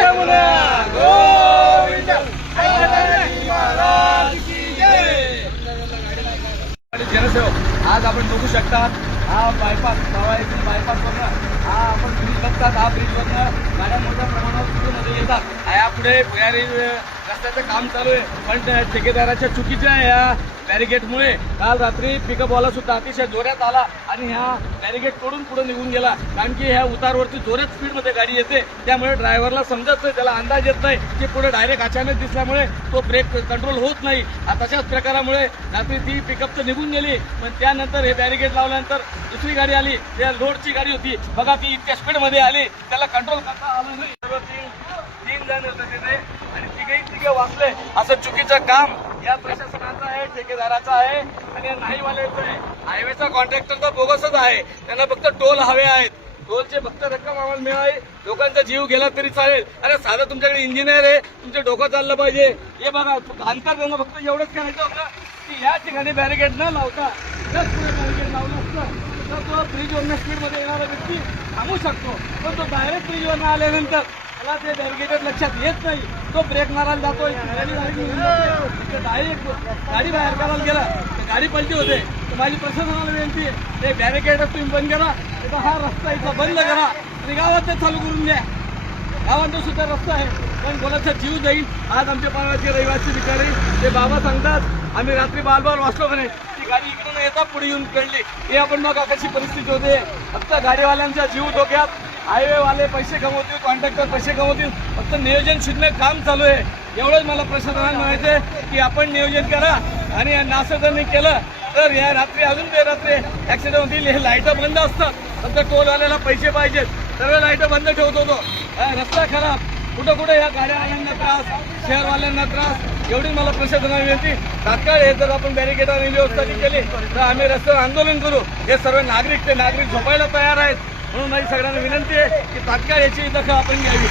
यमुना गोविंद गणपती महाराज की जय. आणि जनसेवक आज आपण बघू शकता हा बायपास बायपासवरनं हा आपण ब्रिज बघतात. हा ब्रिजवरनं गाड्या मोठ्या प्रमाणावर सुरूमध्ये येतात. यापुढे भुयारी रस्त्याचं काम चालू आहे, पण ठेकेदाराच्या चुकीच्या या बॅरिगेटमुळे काल रात्री पिकअपवाला सुद्धा अतिशय जोरात आला आणि ह्या बॅरिगेट तोडून पुढे निघून गेला. कारण की ह्या उतारवरती जोरात स्पीडमध्ये गाडी येते, त्यामुळे ड्रायव्हरला समजत नाही, त्याला अंदाज येत नाही की पुढे डायरेक्ट अचानक दिसल्यामुळे तो ब्रेक कंट्रोल होत नाही. तशाच प्रकारामुळे रात्री ती पिकअप तर निघून गेली, पण त्यानंतर हे बॅरिगेट लावल्यानंतर दुसरी गाडी आली, त्या लोडची गाडी होती बघा, ती इतक्या स्पीडमध्ये आली, त्याला कंट्रोल करता आलं नाही. सर्व तीन जण होते तिथे आणि तिघे वाचले. असं चुकीचं काम या प्रशासनाचं आहे, ठेकेदाराचं आहे आणि या नाहीवाल्याचं आहे. हायवेचा कॉन्ट्रॅक्टर तर बोगसच आहे, त्यांना फक्त टोल हवे आहेत. टोलचे फक्त रक्कम आम्हाला मिळाली, लोकांचा जीव गेला तरी चालेल. अरे साधं तुमच्याकडे इंजिनियर आहे, तुमचं डोकं चाललं पाहिजे. हे बघा अंतर त्यांना फक्त एवढंच करायचं होतं की या ठिकाणी बॅरिकेड न लावता जर पुढे बॅरिकेड लावलं असतं तर तो ब्रिजवरनं स्पीडमध्ये येणारा व्यक्ती थांबू शकतो, पण तो डायरेक्ट ब्रिजवरनं आल्यानंतर मला ते बॅरिकेड लक्षात येत नाही, तो ब्रेक मारायला जातोय, डायरेक्ट गाडी बाहेर करायला गेला, गाडी पलटी होते. तर माझी प्रशासनाला विनंती आहे, ते बॅरिकेड तुम्ही बंद करा, हा रस्ता इथं बंद करा आणि गावात ते चालू करून द्या. गावात सुद्धा रस्ता आहे, पण कोणाचा जीव जाईल. आज आमच्या पाण्याचे रहिवासी भिकारी ते बाबा सांगतात आम्ही रात्री बालबाल वाचलो म्हणे, ती गाडी इकडून येता पुढे येऊन पडली. हे आपण बघा कशी परिस्थिती होते. फक्त गाडीवाल्यांचा जीव धोक्यात, हायवेवाले पैसे कमवतील, कॉन्ट्रॅक्टर पैसे कमवतील, फक्त नियोजन शून्य काम चालू आहे. एवढंच मला प्रशासनाला म्हणायचंय की आपण नियोजन करा आणि नासं जर नाही केलं तर या रात्री अजून ते रात्री ऍक्सिडेंट होतील. हे लाईटं बंद असतात, फक्त टोलवाल्याला पैसे पाहिजेत, सर्व लाईटं बंद ठेवतो तो. रस्ता खराब, कुठं कुठं या गाड्यावाल्यांना त्रास, शहरवाल्यांना त्रास. एवढी मला प्रशासनाला विनंती, तात्काळ हे जर आपण बॅरिकेडाने व्यवस्था केली तर आम्ही रस्त्यावर आंदोलन करू. हे सर्व नागरिक झोपायला तयार आहेत, म्हणून माझी सगळ्यांना विनंती आहे की तात्काळ याची दखल आपण घ्यावी.